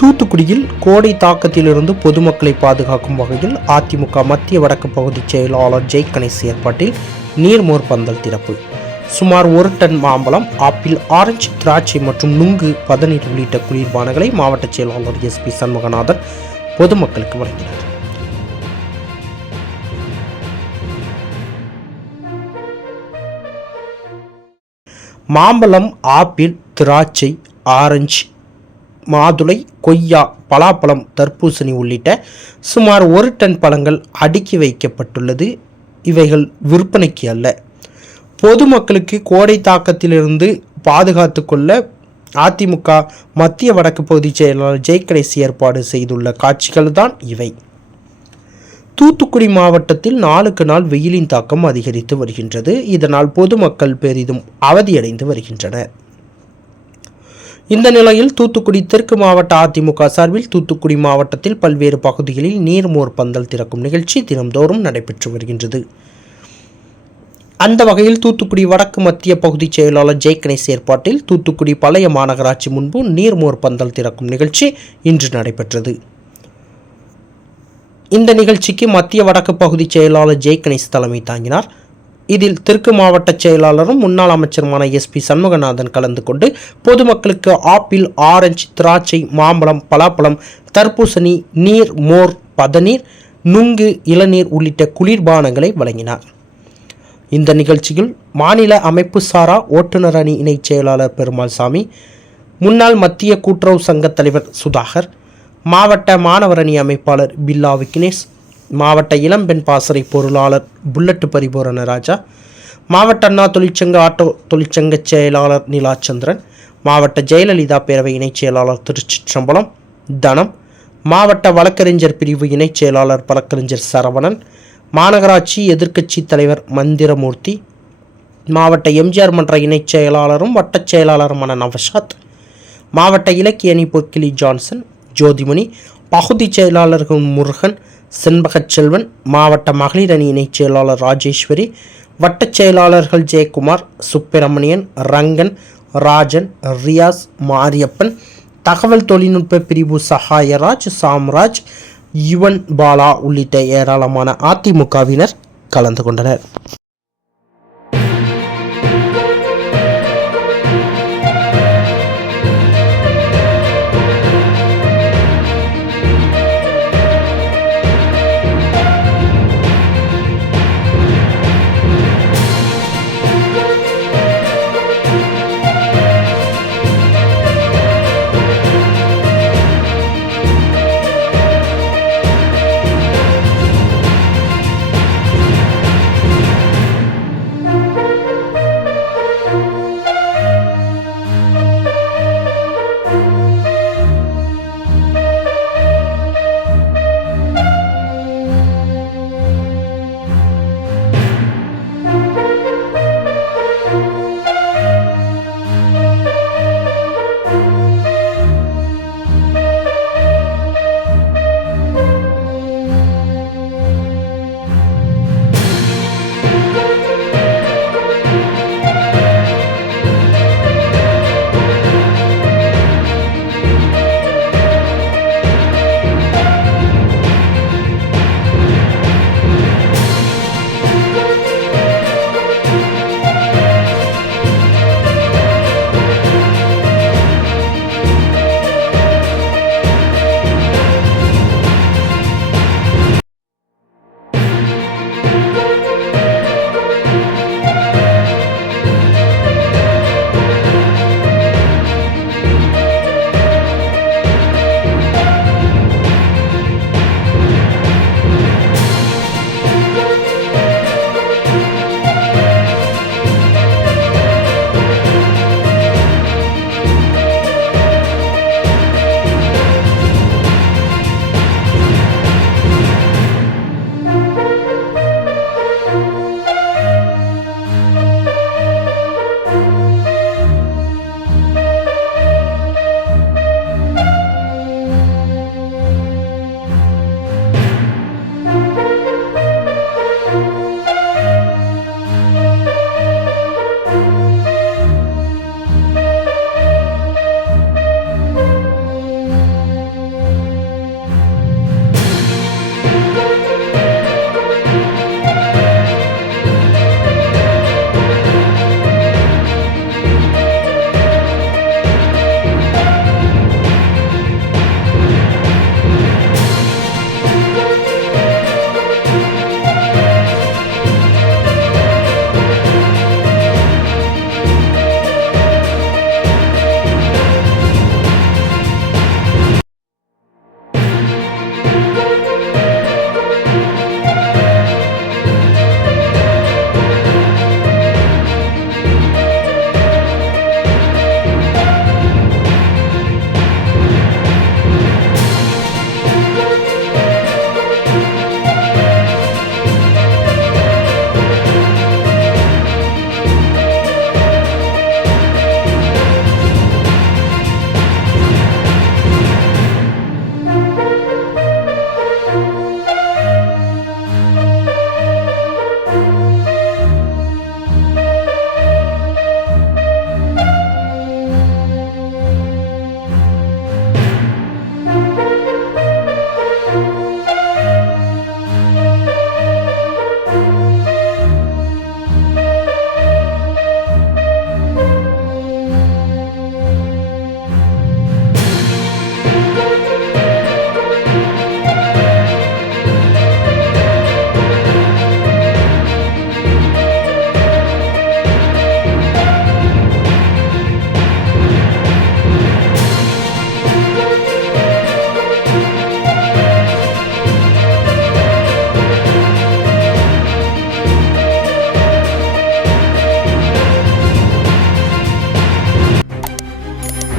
தூத்துக்குடியில் கோடை தாக்கத்திலிருந்து பொதுமக்களை பாதுகாக்கும் வகையில் அதிமுக மத்திய வடக்கு பகுதி செயலாளர் ஜெய் கணேஷ் ஏற்பாட்டில் நீர்மோர் பந்தல் திறப்பு. சுமார் ஒரு டன் மாம்பழம் ஆப்பிள் ஆரஞ்சு திராட்சை மற்றும் நுங்கு பதநீர் உள்ளிட்ட குளிர்பானங்களை மாவட்ட செயலாளர் எஸ் பி சண்முகநாதன் பொதுமக்களுக்கு வழங்கினார். மாம்பழம் ஆப்பிள் திராட்சை ஆரஞ்சு மாதுளை கொய்யா பலாப்பழம் தர்பூசணி உள்ளிட்ட சுமார் ஒரு டன் பழங்கள் அடுக்கி வைக்கப்பட்டுள்ளது. இவைகள் விற்பனைக்கு அல்ல. பொதுமக்களுக்கு கோடை தாக்கத்திலிருந்து பாதுகாத்து கொள்ள அதிமுக மத்திய வடக்கு பகுதி செயலாளர் ஜெயகணேஷ் ஏற்பாடு செய்துள்ள காட்சிகள் தான் இவை. தூத்துக்குடி மாவட்டத்தில் நாளுக்கு நாள் வெயிலின் தாக்கம் அதிகரித்து வருகின்றது. இதனால் பொதுமக்கள் பெரிதும் அவதியடைந்து வருகின்றனர். இந்த நிலையில் தூத்துக்குடி தெற்கு மாவட்ட அதிமுக சார்பில் தூத்துக்குடி மாவட்டத்தில் பல்வேறு பகுதிகளில் நீர்மோர் பந்தல் திறக்கும் நிகழ்ச்சி தினம்தோறும் நடைபெற்று வருகின்றது. அந்த வகையில் தூத்துக்குடி வடக்கு மத்திய பகுதி செயலாளர் ஜெய்கணேஷ் ஏற்பாட்டில் தூத்துக்குடி பழைய மாநகராட்சி முன்பு நீர்மோர் பந்தல் திறக்கும் நிகழ்ச்சி இன்று நடைபெற்றது. இந்த நிகழ்ச்சிக்கு மத்திய வடக்கு பகுதி செயலாளர் ஜெய்கணேஷ் தலைமை தாங்கினார். இதில் தெற்கு மாவட்ட செயலாளரும் முன்னாள் அமைச்சருமான எஸ்பி சண்முகநாதன் கலந்து கொண்டு பொதுமக்களுக்கு ஆப்பிள் ஆரஞ்சு திராட்சை மாம்பழம் பலாப்பழம் தர்பூசணி நீர் மோர் பதநீர் நுங்கு இளநீர் உள்ளிட்ட குளிர்பானங்களை வழங்கினார். இந்த நிகழ்ச்சியில் மாநில அமைப்பு சாரா ஓட்டுநர் அணி இணைச் செயலாளர் பெருமாள் சாமி முன்னாள் மத்திய கூட்டுறவு சங்கத் தலைவர் சுதாகர் மாவட்ட மாணவர் அணி அமைப்பாளர் பில்லா விக்னேஷ் மாவட்ட இளம்பெண் பாசறை பொருளாளர் புல்லட்டு பரிபூரண ராஜா மாவட்ட அண்ணா தொழிற்சங்க ஆட்டோ தொழிற்சங்க செயலாளர் நிலாச்சந்திரன் மாவட்ட ஜெயலலிதா பேரவை இணைச் செயலாளர் திருச்சிற்றம்பலம் தனம் மாவட்ட வழக்கறிஞர் பிரிவு இணைச் செயலாளர் வழக்கறிஞர் சரவணன் மாநகராட்சி எதிர்க்கட்சி தலைவர் மந்திரமூர்த்தி மாவட்ட எம்ஜிஆர் மன்ற இணைச் செயலாளரும் வட்டச் செயலாளருமான நவஷாத் மாவட்ட இலக்கிய அணி பொக்கிலி ஜான்சன் ஜோதிமணி பகுதி செயலாளர்கள் முருகன் செண்பகச் செல்வன் மாவட்ட மகளிர் அணி இணைச் செயலாளர் ராஜேஸ்வரி வட்டச் செயலாளர்கள் ஜெயக்குமார் சுப்பிரமணியன் ரங்கன் ராஜன் ரியாஸ் மாரியப்பன் தகவல் தொழில்நுட்ப பிரிவு சகாயராஜ் சாம்ராஜ் யுவன் பாலா உள்ளிட்ட ஏராளமான அதிமுகவினர் கலந்து கொண்டனர்.